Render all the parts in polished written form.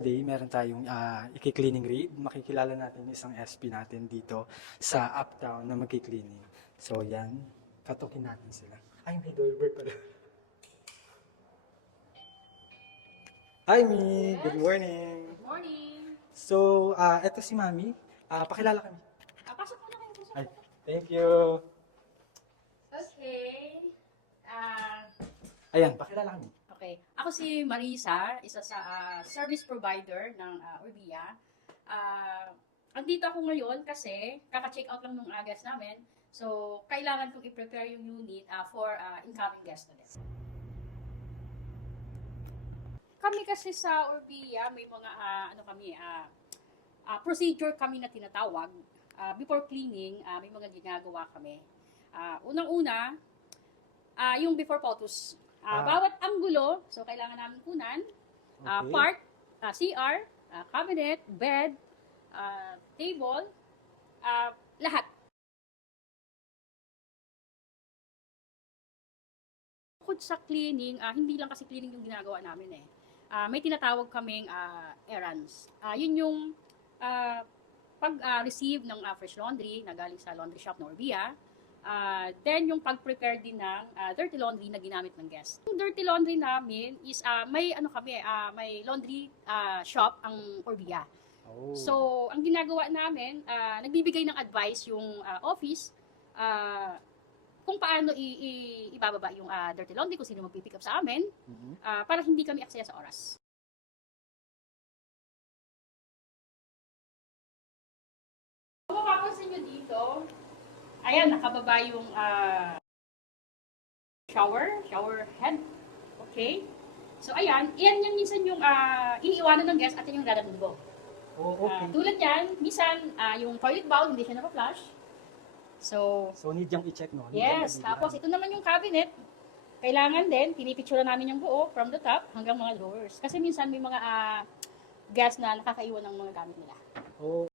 Today, meron tayong i-cleaning raid. Makikilala natin yung isang SP natin dito sa Uptown na magki-cleaning. So, yan. Katukin natin sila. Ay, may doorbell pala. Hi, Mi! Good morning! Good morning. So, eto si Mami. Pakilala kami. Pasok mo na kayo. Pasok. Ay, thank you! Okay. Ayan, pakilala kami. Okay. Ako si Marisa, isa sa service provider ng Orbia. Andito ako ngayon kasi kaka-check out lang ng guest namin. So, kailangan kong i-prepare yung unit for incoming guest ulit. Kami kasi sa Orbia, may mga procedure kami na tinatawag. Before cleaning, may mga ginagawa kami. Unang-una, yung before photos. Bawat anggulo, so kailangan namin kunan, Okay. part, CR, cabinet, bed, table, lahat. Bukod sa cleaning, hindi lang kasi cleaning yung ginagawa namin eh. May tinatawag kaming errands. Yun yung pag-receive ng fresh laundry na galing sa laundry shop ng Orbia. Then yung pag-prepare din ng dirty laundry na ginamit ng guest. Yung dirty laundry namin is may may laundry shop ang Orbia. Oh. So, ang ginagawa namin, nagbibigay ng advice yung office kung paano ibababa yung dirty laundry, kung sino magpipick up sa amin, para hindi kami aksaya sa oras. Kung mapapansin nyo dito, ayan, nakababa yung shower head. Okay? So, ayan, iyan yung minsan yung iniiwanan ng guest at yan yung dadatubo. Oh, okay. Tulad yan, minsan yung toilet bowl, hindi siya napa-flush. So, need yung i-check, no? yes. Tapos, ito naman yung cabinet. Kailangan din, pinipicture namin yung buo from the top hanggang mga drawers. Kasi minsan may mga guest na nakakaiwan ng mga gamit nila. Oh.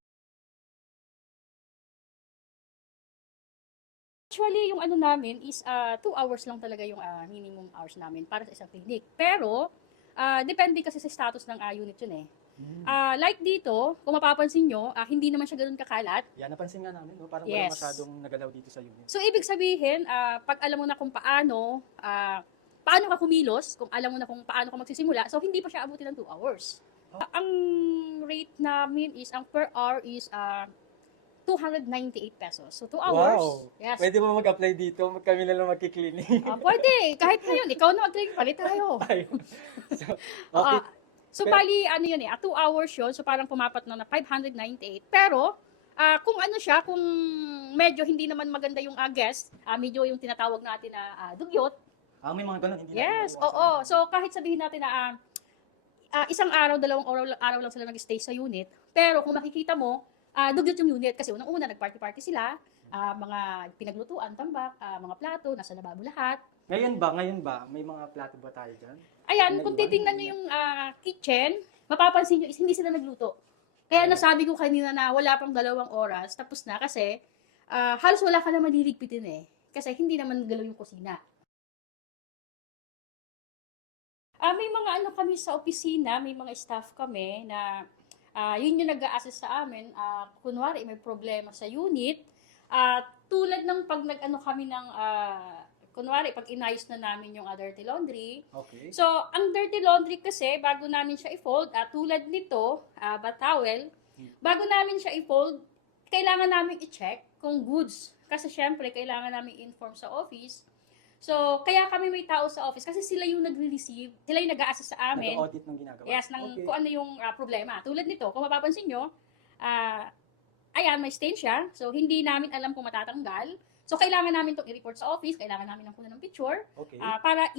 Actually, yung ano namin is 2 hours lang talaga yung minimum hours namin para sa isang clinic. Pero, depende kasi sa status ng unit yun eh. Like dito, kung mapapansin nyo, hindi naman siya ganoon kakalat. Yan, napansin nga namin, no? Parang Yes. wala masyadong nagalaw dito sa unit. So, ibig sabihin, pag alam mo na kung paano ka kumilos, kung alam mo na kung paano ka magsisimula, so hindi pa siya abutin ng 2 hours. Ang rate namin is, ang per hour is 298 pesos. So, 2 hours. Wow! Yes. Pwede mo mag-apply dito? Kami na lang magki-cleaning. Pwede. Kahit ngayon, ikaw na mag-click, palit tayo. Ay. So, okay. So, bali, ano yun eh, 2 hours yun. So, parang pumapat na 598. Pero, kung ano siya, kung medyo hindi naman maganda yung guest, medyo yung tinatawag natin na dugyot. May mga ganun, hindi Yes, natin oo. So, kahit sabihin natin na isang araw, 2 araw lang sila nag-stay sa unit. Pero, kung makikita mo, dugyot yung unit. Kasi unang-una, nag-party-party sila. Mga pinaglutuan, tambak, mga plato, nasa lababo lahat. Ngayon ba, may mga plato ba tayo dyan? Ayan, kung titingnan nyo yung kitchen, mapapansin nyo is hindi sila nagluto. Kaya nasabi ko kanina na wala pang 2 oras, tapos na kasi halos wala ka na maliligpitin eh. Kasi hindi naman galaw yung kusina. May mga ano kami sa opisina, may mga staff kami na yun yung nag-a-assist sa amin. Kunwari may problema sa unit, tulad ng pag nag-ano kami ng kunwari, pag inayos na namin yung dirty laundry. Okay. So, ang dirty laundry kasi, bago namin siya i-fold, tulad nito, towel, bago namin siya i-fold, kailangan namin i-check kung goods. Kasi syempre, kailangan namin inform sa office. So, kaya kami may tao sa office kasi sila yung nagre-receive, sila yung nag-a-assist sa amin. Nag-audit ng ginagawa. Yes, kung ano yung problema. Tulad nito, kung mapapansin nyo, ayan, may stain siya. So, hindi namin alam kung matatanggal. So, kailangan namin itong i-report sa office, kailangan namin ng kunan ng picture, Okay. para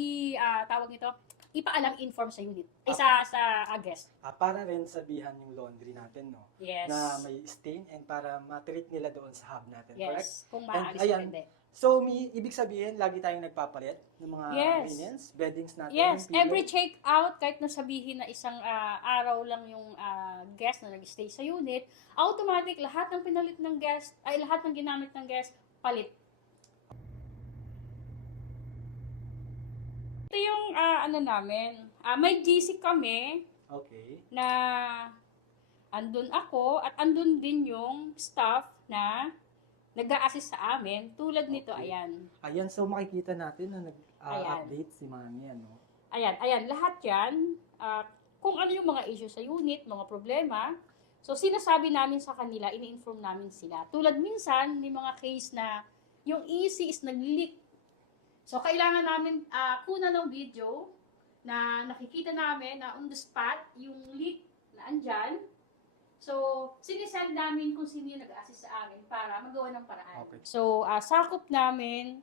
tawag nito, ipaalam inform sa unit, sa guest. Para rin sabihan yung laundry natin, no? Yes. Na may stain and para ma-treat nila doon sa hub natin, correct? Yes, kung maaalis ayan, o hindi. So, ibig sabihin, lagi tayong nagpapalit ng mga Yes. linens, beddings natin. Yes, yung pillow. every check out, kahit nasabihin na isang araw lang yung guest na nag-stay sa unit, automatic lahat ng pinalit ng guest, ay lahat ng ginamit ng guest, palit. Ito yung ano namin, may GC kami, Okay. na andun ako at andun din yung staff na nag-a-assist sa amin. Tulad nito, Okay. ayan. Ayan, so makikita natin na Ayan. nag-update si Mami, ano? Ayan, lahat yan. Kung ano yung mga issue sa unit, mga problema. So, sinasabi namin sa kanila, ini-inform namin sila. Tulad minsan, may mga case na yung EC is nag-leak. So, kailangan namin kunan ng video na nakikita namin na on the spot, yung leak na andyan. So, sinisend namin kung sino yung nag-assist sa amin para magawa ng paraan. Okay. So, sakop namin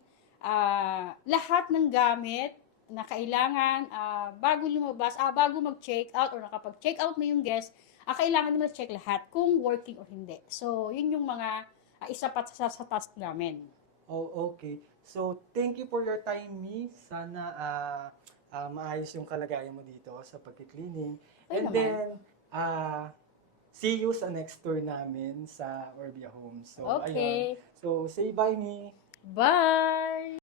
lahat ng gamit na kailangan bago lumabas, bago mag-check out or nakapag-check out na yung guest, kailangan na mag-check lahat kung working or hindi. So, yun yung mga isa pa sa task namin. Oh, okay. So, thank you for your time, Mi. Sana maayos yung kalagayan mo dito sa pagki-cleaning. Ay, And naman. then, see you sa next tour namin sa Orbia Homes. So, ayun. Okay. So, say bye, Mi. Bye!